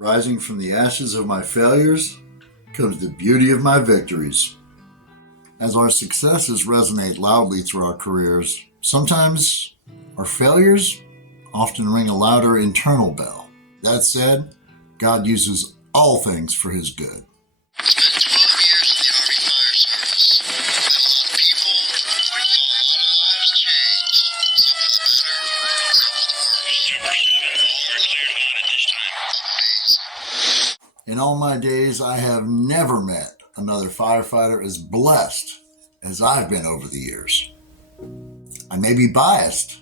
Rising from the ashes of my failures comes the beauty of my victories. As our successes resonate loudly through our careers, sometimes our failures often ring a louder internal bell. That said, God uses all things for His good. Spent 12 years in the Army Fire Service. Met a lot of people, saw a lot of lives change. Some for the better, some for the worse. Super 7, all are cleared on at this time. In all my days, I have never met another firefighter as blessed as I've been over the years. I may be biased,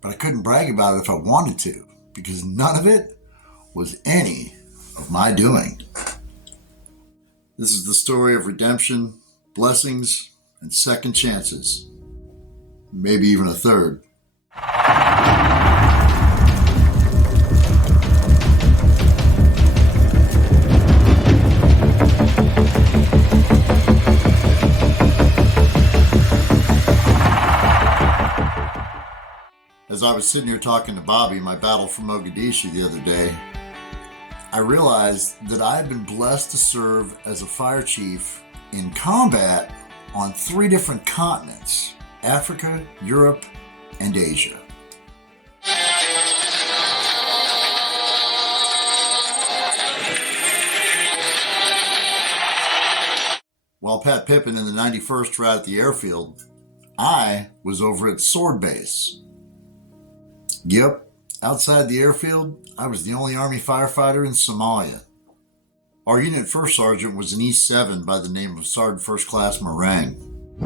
but I couldn't brag about it if I wanted to, because none of it was any of my doing. This is the story of redemption, blessings, and second chances. Maybe even a third. As I was sitting here talking to Bobby, my battle for Mogadishu the other day, I realized that I had been blessed to serve as a fire chief in combat on 3 different continents: Africa, Europe, and Asia. While Pat Pippin in the 91st were at the airfield, I was over at Sword Base. Yep, outside the airfield, I was the only Army firefighter in Somalia. Our unit first sergeant was an E7 by the name of Sergeant First Class Meringue.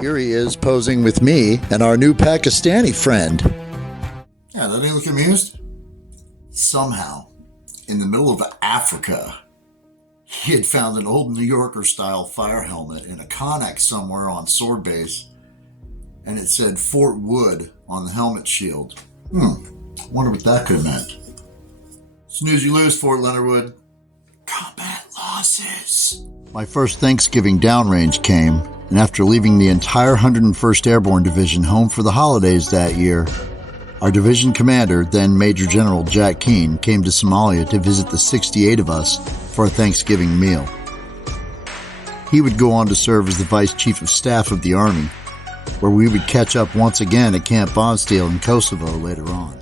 Here he is posing with me and our new Pakistani friend. Yeah, doesn't he look amused? Somehow, in the middle of Africa, he had found an old New Yorker-style fire helmet in a Connex somewhere on Sword Base, and it said Fort Wood on the helmet shield. Wonder what that could have meant. Snooze you lose, Fort Leonard Wood. Combat losses. My first Thanksgiving downrange came, and after leaving the entire 101st Airborne Division home for the holidays that year, our division commander, then Major General Jack Keane, came to Somalia to visit the 68 of us for a Thanksgiving meal. He would go on to serve as the Vice Chief of Staff of the Army, where we would catch up once again at Camp Bondsteel in Kosovo later on.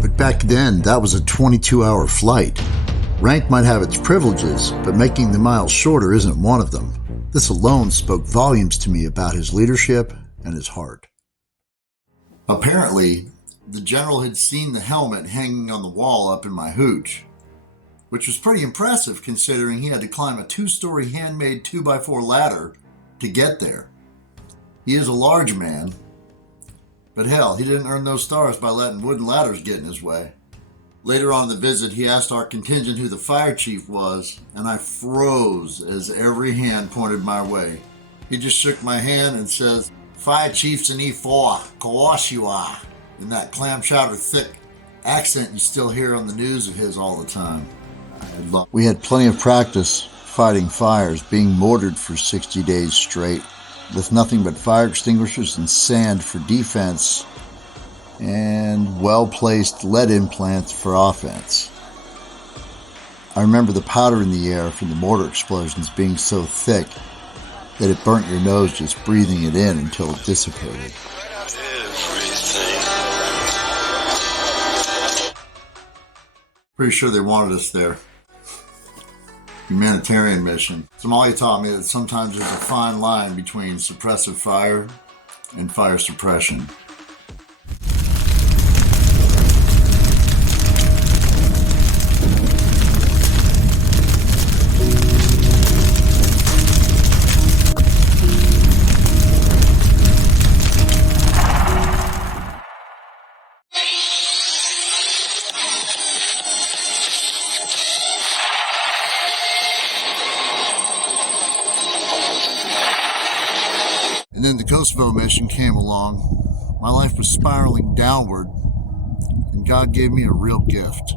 But back then, that was a 22-hour flight. Rank might have its privileges, but making the miles shorter isn't one of them. This alone spoke volumes to me about his leadership and his heart. Apparently, the general had seen the helmet hanging on the wall up in my hooch, which was pretty impressive considering he had to climb a 2-story handmade 2x4 ladder to get there. He is a large man, but hell, he didn't earn those stars by letting wooden ladders get in his way. Later on in the visit, he asked our contingent who the fire chief was, and I froze as every hand pointed my way. He just shook my hand and says, "Fire chief's an E4, Kawashiwa," in that clam chowder thick accent you still hear on the news of his all the time. We had plenty of practice fighting fires, being mortared for 60 days straight, with nothing but fire extinguishers and sand for defense, and well-placed lead implants for offense. I remember the powder in the air from the mortar explosions being so thick that it burnt your nose just breathing it in until it dissipated. Pretty sure they wanted us there. Humanitarian mission. Somalia taught me that sometimes there's a fine line between suppressive fire and fire suppression. And then the Kosovo mission came along. My life was spiraling downward, and God gave me a real gift.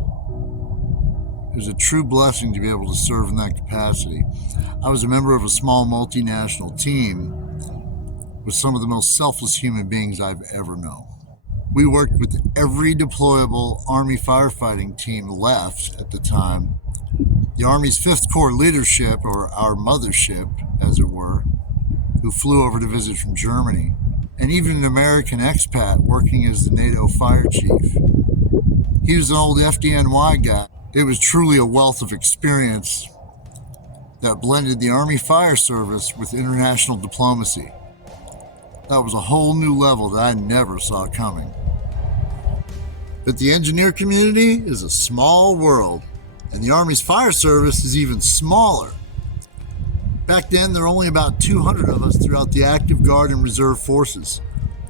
It was a true blessing to be able to serve in that capacity. I was a member of a small multinational team with some of the most selfless human beings I've ever known. We worked with every deployable Army firefighting team left at the time. The Army's 5th Corps leadership, or our mothership, as it were, who flew over to visit from Germany, and even an American expat working as the NATO fire chief. He was an old FDNY guy. It was truly a wealth of experience that blended the Army Fire Service with international diplomacy. That was a whole new level that I never saw coming. But the engineer community is a small world, and the Army's Fire Service is even smaller. Back then, there were only about 200 of us throughout the active guard and reserve forces,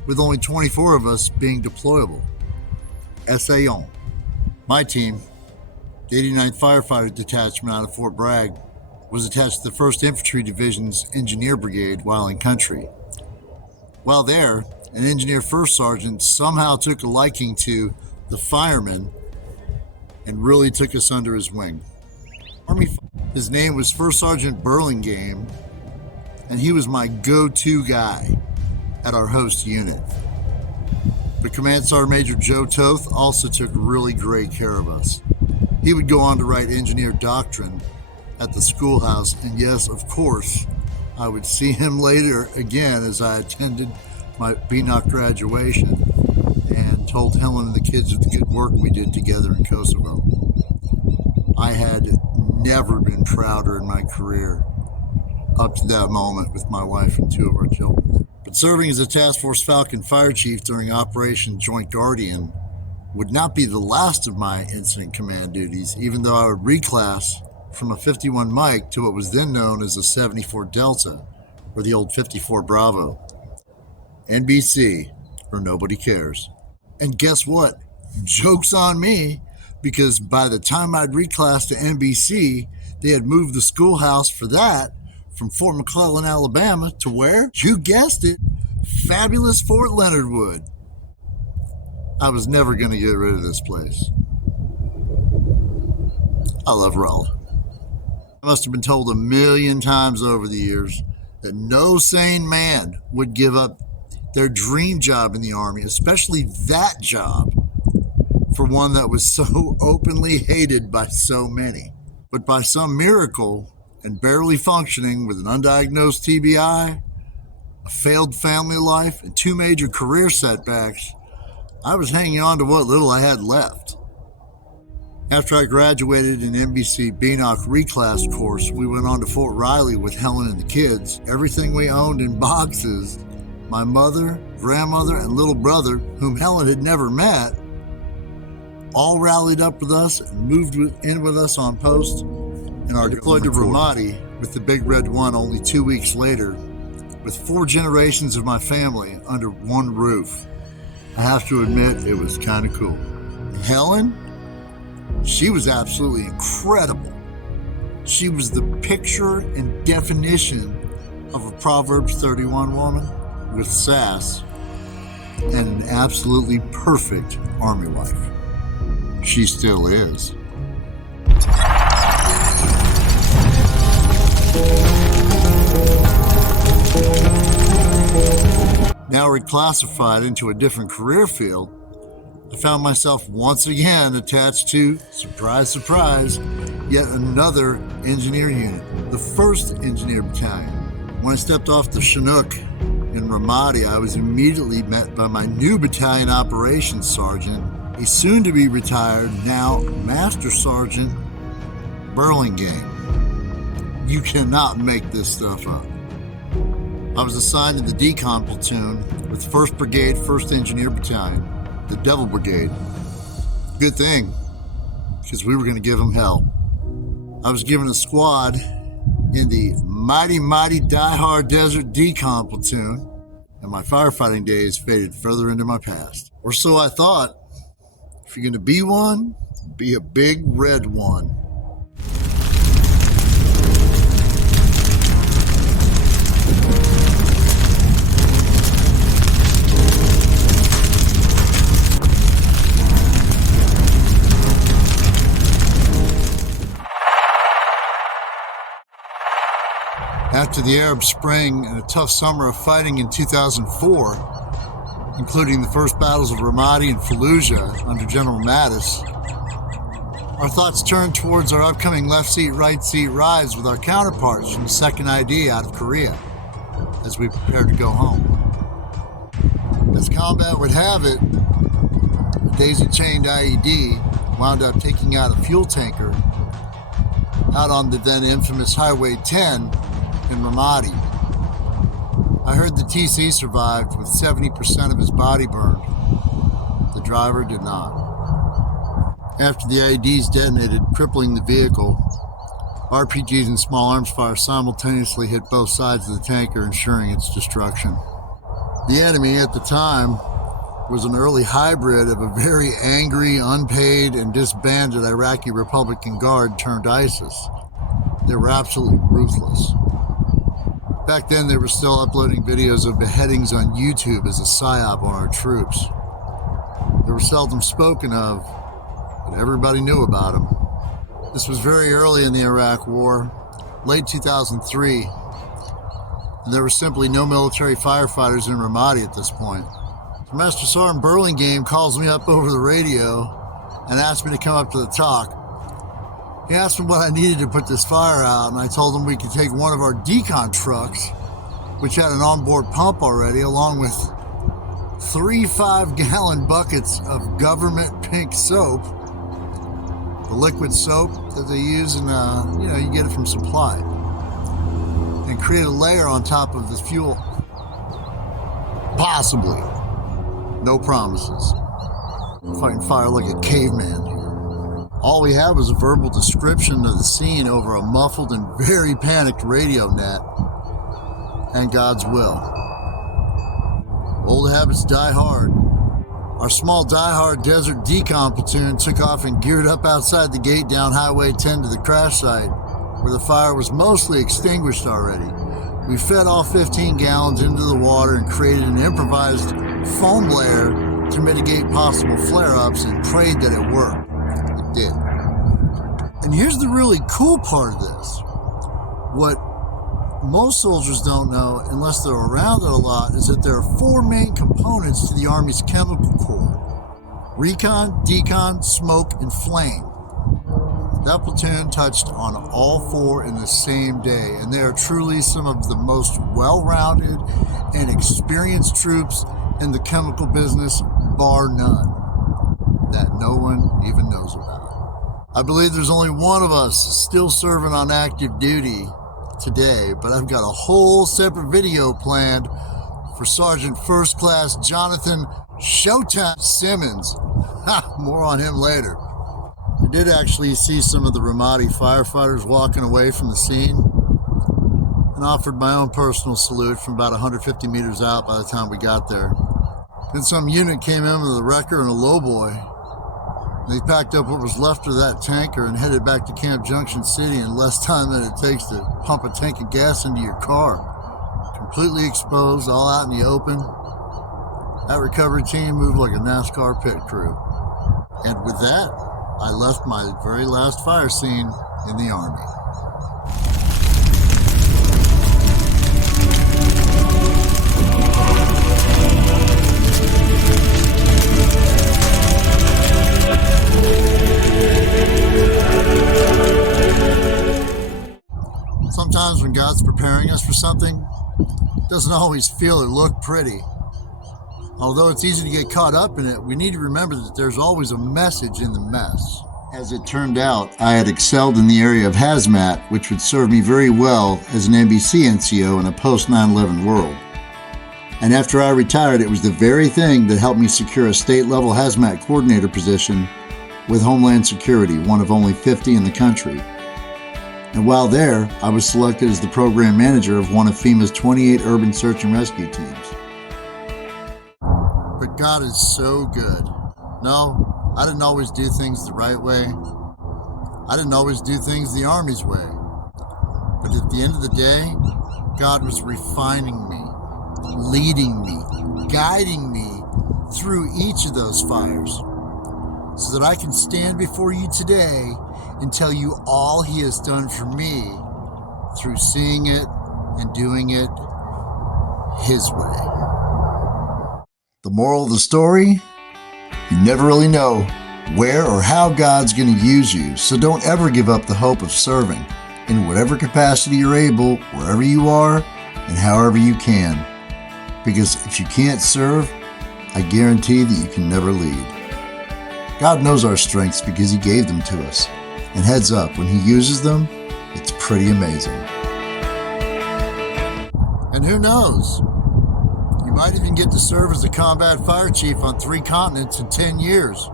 with only 24 of us being deployable. Essayons. My team, the 89th Firefighter Detachment out of Fort Bragg, was attached to the 1st Infantry Division's Engineer Brigade while in country. While there, an engineer first sergeant somehow took a liking to the firemen and really took us under his wing. His name was First Sergeant Burlingame, and he was my go-to guy at our host unit. But Command Sergeant Major Joe Toth also took really great care of us. He would go on to write engineer doctrine at the schoolhouse, and yes, of course, I would see him later again as I attended my BNOC graduation and told Helen and the kids of the good work we did together in Kosovo. I had never been prouder in my career up to that moment with my wife and 2 of our children. But serving as a Task Force Falcon Fire Chief during Operation Joint Guardian would not be the last of my incident command duties, even though I would reclass from a 51 Mike to what was then known as a 74 Delta, or the old 54 Bravo. NBC, or nobody cares. And guess what? Joke's on me, because by the time I'd reclassed to NBC, they had moved the schoolhouse for that from Fort McClellan, Alabama, to where? You guessed it, fabulous Fort Leonard Wood. I was never going to get rid of this place. I love Rolla. I must have been told a million times over the years that no sane man would give up their dream job in the Army, especially that job, for one that was so openly hated by so many. But by some miracle, and barely functioning with an undiagnosed TBI, a failed family life, and 2 major career setbacks, I was hanging on to what little I had left. After I graduated in NBC BNOC reclass course, we went on to Fort Riley with Helen and the kids. Everything we owned in boxes, my mother, grandmother, and little brother, whom Helen had never met, all rallied up with us and moved in with us on post, and are deployed to Ramadi with the Big Red One only 2 weeks later, with 4 generations of my family under one roof. I have to admit, it was kind of cool. Helen, she was absolutely incredible. She was the picture and definition of a Proverbs 31 woman with sass and an absolutely perfect Army wife. She still is. Now reclassified into a different career field, I found myself once again attached to, surprise, surprise, yet another engineer unit, the 1st Engineer Battalion. When I stepped off the Chinook in Ramadi, I was immediately met by my new battalion operations sergeant, a soon-to-be retired, now Master Sergeant Burlingame. You cannot make this stuff up. I was assigned to the decon platoon with 1st Brigade, 1st Engineer Battalion, the Devil Brigade. Good thing, because we were going to give them hell. I was given a squad in the mighty, mighty die-hard desert decon platoon, and my firefighting days faded further into my past. Or so I thought. If you're going to be one, be a big red one. After the Arab Spring and a tough summer of fighting in 2004, including the first battles of Ramadi and Fallujah under General Mattis, our thoughts turned towards our upcoming left seat, right seat rides with our counterparts from the 2nd ID out of Korea as we prepared to go home. As combat would have it, a daisy-chained IED wound up taking out a fuel tanker out on the then infamous Highway 10 in Ramadi. I heard the TC survived with 70% of his body burned. The driver did not. After the IEDs detonated, crippling the vehicle, RPGs and small arms fire simultaneously hit both sides of the tanker, ensuring its destruction. The enemy at the time was an early hybrid of a very angry, unpaid, and disbanded Iraqi Republican Guard turned ISIS. They were absolutely ruthless. Back then, they were still uploading videos of beheadings on YouTube as a psyop on our troops. They were seldom spoken of, but everybody knew about them. This was very early in the Iraq War, late 2003, and there were simply no military firefighters in Ramadi at this point. So Master Sergeant Burlingame calls me up over the radio and asked me to come up to the talk. He asked me what I needed to put this fire out, and I told him we could take one of our decon trucks, which had an onboard pump already, along with 3 5-gallon buckets of government pink soap, the liquid soap that they use in, you get it from Supply, and create a layer on top of the fuel. Possibly. No promises. I'm fighting fire like a caveman here. All we had was a verbal description of the scene over a muffled and very panicked radio net, and God's will. Old habits die hard. Our small die-hard desert decon platoon took off and geared up outside the gate down Highway 10 to the crash site, where the fire was mostly extinguished already. We fed all 15 gallons into the water and created an improvised foam layer to mitigate possible flare-ups and prayed that it worked. It did. And here's the really cool part of this. What most soldiers don't know, unless they're around it a lot, is that there are 4 main components to the Army's chemical corps: recon, decon, smoke, and flame. That platoon touched on all 4 in the same day, and they are truly some of the most well-rounded and experienced troops in the chemical business, bar none, that no one even knows about. I believe there's only one of us still serving on active duty today, but I've got a whole separate video planned for Sergeant First Class Jonathan Showtime Simmons. More on him later. I did actually see some of the Ramadi firefighters walking away from the scene and offered my own personal salute from about 150 meters out by the time we got there. Then some unit came in with a wrecker and a lowboy. They packed up what was left of that tanker and headed back to Camp Junction City in less time than it takes to pump a tank of gas into your car. Completely exposed, all out in the open. That recovery team moved like a NASCAR pit crew. And with that, I left my very last fire scene in the Army. Sometimes when God's preparing us for something, it doesn't always feel or look pretty. Although it's easy to get caught up in it, we need to remember that there's always a message in the mess. As it turned out, I had excelled in the area of hazmat, which would serve me very well as an NBC NCO in a post-9/11 world. And after I retired, it was the very thing that helped me secure a state-level hazmat coordinator position with Homeland Security, one of only 50 in the country. And while there, I was selected as the program manager of one of FEMA's 28 urban search and rescue teams. But God is so good. No, I didn't always do things the right way. I didn't always do things the Army's way. But at the end of the day, God was refining me, leading me, guiding me through each of those fires, so that I can stand before you today and tell you all He has done for me through seeing it and doing it His way. The moral of the story, you never really know where or how God's going to use you, so don't ever give up the hope of serving in whatever capacity you're able, wherever you are, and however you can. Because if you can't serve, I guarantee that you can never lead. God knows our strengths because He gave them to us. And heads up, when He uses them, it's pretty amazing. And who knows? You might even get to serve as a combat fire chief on 3 continents in 10 years.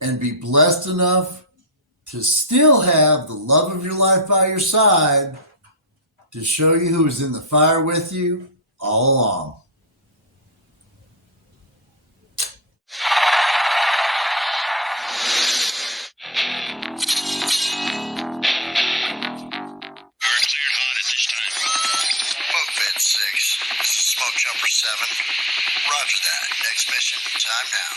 And be blessed enough to still have the love of your life by your side to show you who was in the fire with you all along. We're cleared hot at this time. Boat bed 6. This is Smoke Jumper 7. Roger that. Next mission, time now.